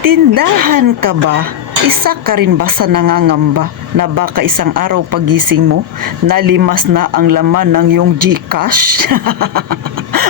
Tindahan ka ba? Isa ka rin ba sa nangangamba na baka isang araw pagising mo, nalimas na ang laman ng iyong GCash?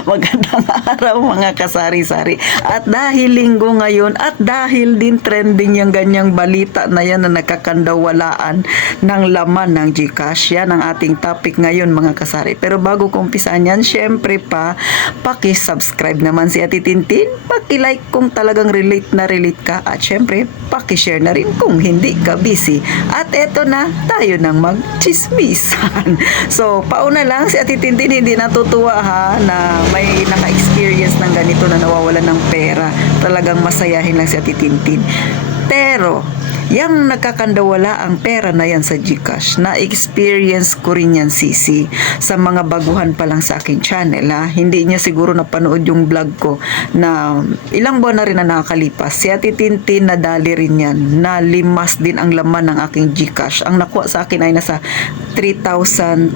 Magandang araw mga kasari-sari. At dahil linggo ngayon at dahil din trending yung ganyang balita na yan na nagkakandawalaan ng laman ng GCash, yan ang ating topic ngayon mga kasari. Pero bago ko umpisan yan, syempre pa, paki-subscribe naman si Ate Tintin, paki-like kung talagang relate na relate ka, at syempre, paki-share na rin kung hindi ka busy. At eto na, tayo nang mag-chismisan. So, pauna lang, si Ate Tintin hindi natutuwa ha, na may naka-experience ng ganito na nawawalan ng pera. Talagang masayahin lang si Ate Tintin. Pero, yung nagkakandawala ang pera na yan sa GCash, na-experience ko rin yan, Sisi, sa mga baguhan pa lang sa aking channel. Ha? Hindi niya siguro napanood yung vlog ko na ilang buwan na rin na nakakalipas. Si Ate Tintin nadali rin yan, nalimas din ang laman ng aking GCash. Ang nakuha sa akin ay nasa 3,200,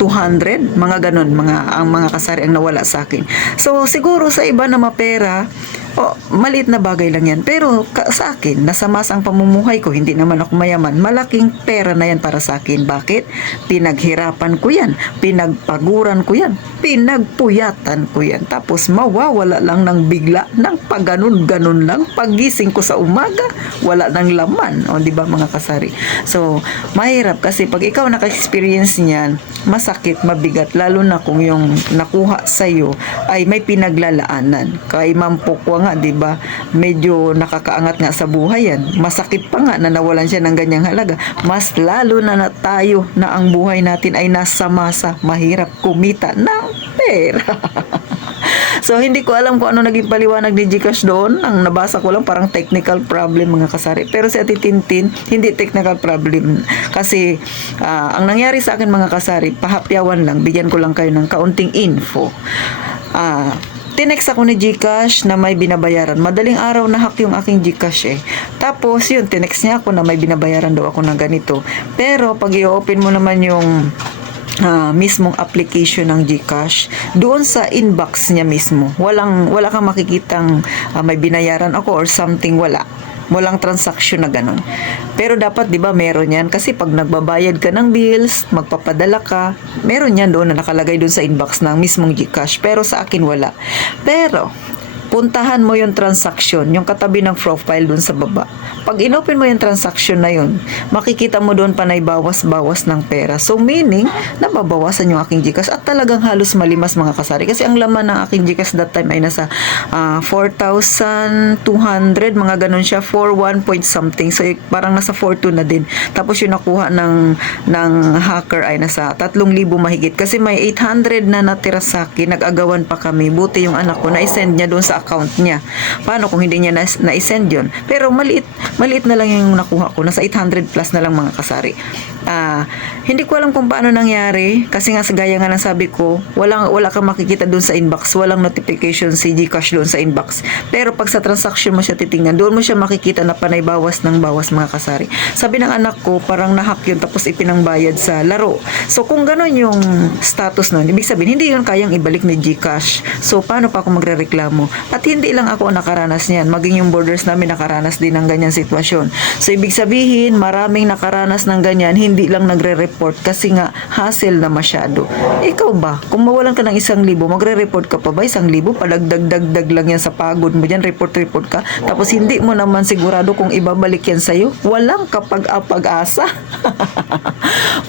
mga ganun, ang mga kasari ang nawala sa akin. So, siguro sa iba na mapera, maliit na bagay lang yan. Pero sa akin, nasa mas ang pamumuhay ko, hindi naman ako mayaman. Malaking pera na yan para sa akin. Bakit? Pinaghirapan ko yan. Pinagpaguran ko yan. Pinagpuyatan ko yan. Tapos mawawala lang ng bigla, ng pagganun-ganun lang. Pagising ko sa umaga, wala ng laman. O, di ba mga kasari? So, mahirap kasi pag ikaw naka-experience niyan, masakit, mabigat. Lalo na kung yung nakuha sa'yo ay may pinaglalaanan. Kay Ma'am Pokwa nga, 'di ba? Medyo nakakaangat nga sa buhay 'yan. Masakit pa nga na nawalan siya ng ganyang halaga. Mas lalo na tayo na ang buhay natin ay nasa masa mahirap kumita ng pera. So, hindi ko alam kung ano naging paliwanag ni GCash doon. Ang nabasa ko lang parang technical problem mga kasari. Pero si Ate Tintin, hindi technical problem. Kasi, ang nangyari sa akin mga kasari, pahapyawan lang, bigyan ko lang kayo ng kaunting info. Tinext ako ni GCash na may binabayaran. Madaling araw na hack yung aking GCash eh. Tapos yun, tinext niya ako na may binabayaran daw ako ng ganito. Pero pag i-open mo naman yung mismong application ng GCash, doon sa inbox niya mismo, wala kang makikitang may binayaran ako or something, walang transaction na ganun. Pero dapat 'di ba meron 'yan kasi pag nagbabayad ka ng bills, magpapadala ka, meron 'yan doon na nakalagay doon sa inbox ng mismong GCash. Pero sa akin wala. Pero puntahan mo yung transaction, yung katabi ng profile doon sa baba. Pag inopen mo yung transaction na yun, makikita mo doon pa na bawas-bawas ng pera. So meaning, nababawasan yung aking GCash at talagang halos malimas mga kasari. Kasi ang laman ng aking GCash that time ay nasa 4,200, mga ganun siya, 4,1 point something. So parang nasa 4,200 na din. Tapos yung nakuha ng hacker ay nasa 3,000 mahigit. Kasi may 800 na natira sa akin, nag-agawan pa kami. Buti yung anak ko, na-send niya doon sa account niya. Paano kung hindi niya na-send yun? Pero maliit na lang yung nakuha ko. Nasa 800 plus na lang mga kasari. Hindi ko alam kung paano nangyari. Kasi nga gaya nga ng sabi ko, wala kang makikita doon sa inbox. Walang notification si GCash doon sa inbox. Pero pag sa transaction mo siya titingnan, doon mo siya makikita na panay bawas ng bawas mga kasari. Sabi ng anak ko, parang nahack yun tapos ipinangbayad sa laro. So kung gano'n yung status nun, ibig sabihin, hindi yun kayang ibalik ni GCash. So paano pa ako magrereklamo? At hindi lang ako nakaranas niyan. Maging yung borders namin nakaranas din ng ganyan sitwasyon. So, ibig sabihin, maraming nakaranas ng ganyan, hindi lang nagre-report kasi nga, hassle na masyado. Ikaw ba? Kung mawalan ka ng 1,000, magre-report ka pa ba? 1,000? Padagdag-dagdag lang yan sa pagod mo dyan, report ka. Tapos, hindi mo naman sigurado kung ibabalik yan sa'yo. Walang kapag-asa.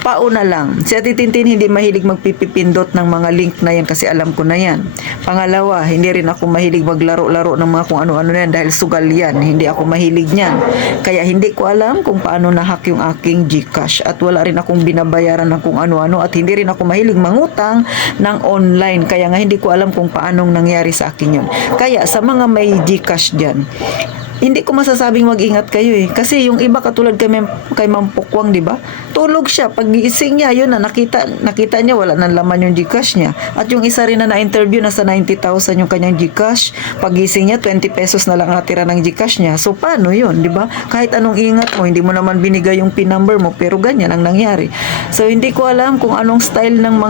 Pauna lang. Si Ate Tintin hindi mahilig magpipipindot ng mga link na yan kasi alam ko na yan. Pangalawa, hindi rin ako mahilig maglaro-laro ng mga kung ano-ano yan dahil sugal yan. Hindi ako mahilig niyan. Kaya hindi ko alam kung paano nahack yung aking GCash at wala rin akong binabayaran ng kung ano-ano at hindi rin ako mahilig mangutang ng online. Kaya nga hindi ko alam kung paanong nangyari sa akin yun. Kaya sa mga may GCash dyan, hindi ko masasabing mag-ingat kayo eh. Kasi yung iba katulad kay Ma'am Pokwang, di ba? Tulog siya. Pag gising niya, yun na, nakita niya, wala nang laman yung GCash niya. At yung isa rin na na-interview, nasa 90,000 yung kanyang GCash. Pag gising niya, 20 pesos na lang natira ng GCash niya. So, paano yun, di ba? Kahit anong ingat mo, hindi mo naman binigay yung PIN number mo, pero ganyan ang nangyari. So, hindi ko alam kung anong style ng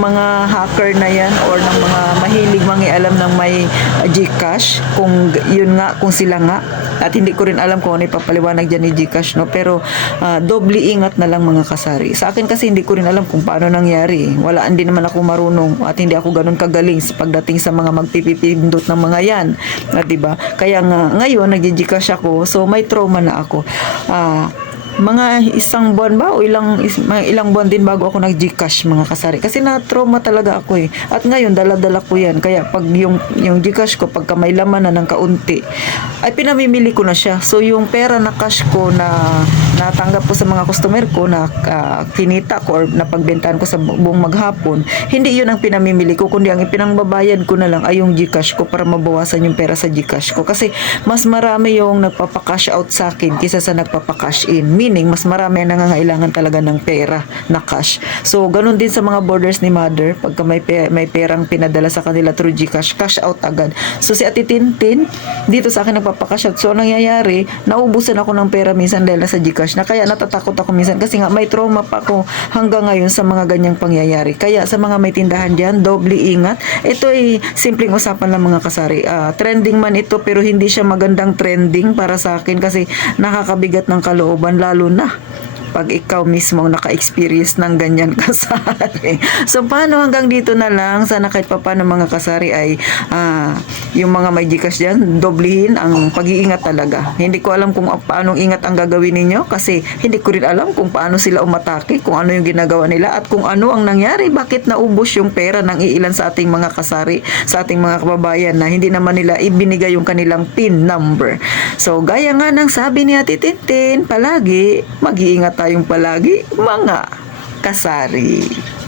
mga hacker na yan or ng mga mahilig mangialam ng may GCash. Kung yun nga, kung sila nga At hindi ko rin alam kung ano ipapaliwanag dyan ni Gcash, no? Pero doble ingat na lang mga kasari. Sa akin kasi hindi ko rin alam kung paano nangyari. Wala, hindi naman ako marunong at hindi ako ganun kagaling sa pagdating sa mga magpipipindot ng mga yan. Diba? Kaya nga, ngayon, nag-Gcash ako, so may trauma na ako. Mga isang buwan ba o mga ilang buwan din bago ako nag-Gcash mga kasari kasi na-trauma talaga ako eh. At ngayon dala-dala ko yan, kaya pag yung Gcash ko pagka may laman na ng kaunti ay pinamimili ko na siya. So yung pera na cash ko na natanggap ko sa mga customer ko na kinita ko or napagbentahan ko sa buong maghapon, hindi yun ang pinamimili ko, kundi ang ipinangbabayad ko na lang ay yung Gcash ko para mabawasan yung pera sa Gcash ko kasi mas marami yung nagpapa-cash out sa akin kaysa sa nagpapa-cash in. Meaning, mas marami ang nangangailangan talaga ng pera na cash. So, ganun din sa mga borders ni Mother. Pagka may perang pinadala sa kanila through Gcash, cash out agad. So, si Ate Tintin, dito sa akin nagpapakash out. So, nangyayari, naubusan ako ng pera minsan dahil sa Gcash na kaya natatakot ako minsan kasi nga may trauma pa ako hanggang ngayon sa mga ganyang pangyayari. Kaya sa mga may tindahan dyan, doble ingat. Ito ay simpleng usapan lang mga kasari. Trending man ito pero hindi siya magandang trending para sa akin kasi nakakabigat ng kalooban lalo na pag ikaw mismo naka-experience ng ganyan kasari. So, paano hanggang dito na lang? Sana kahit pa paano mga kasari ay yung mga may Gcash dyan, doblehin ang pag-iingat talaga. Hindi ko alam kung paanong ingat ang gagawin ninyo kasi hindi ko rin alam kung paano sila umatake, kung ano yung ginagawa nila at kung ano ang nangyari, bakit naubos yung pera ng iilan sa ating mga kasari, sa ating mga kababayan na hindi naman nila ibinigay yung kanilang PIN number. So, gaya nga ng sabi ni Ate Tintin, palagi mag-iingat tayong palagi mga kasari.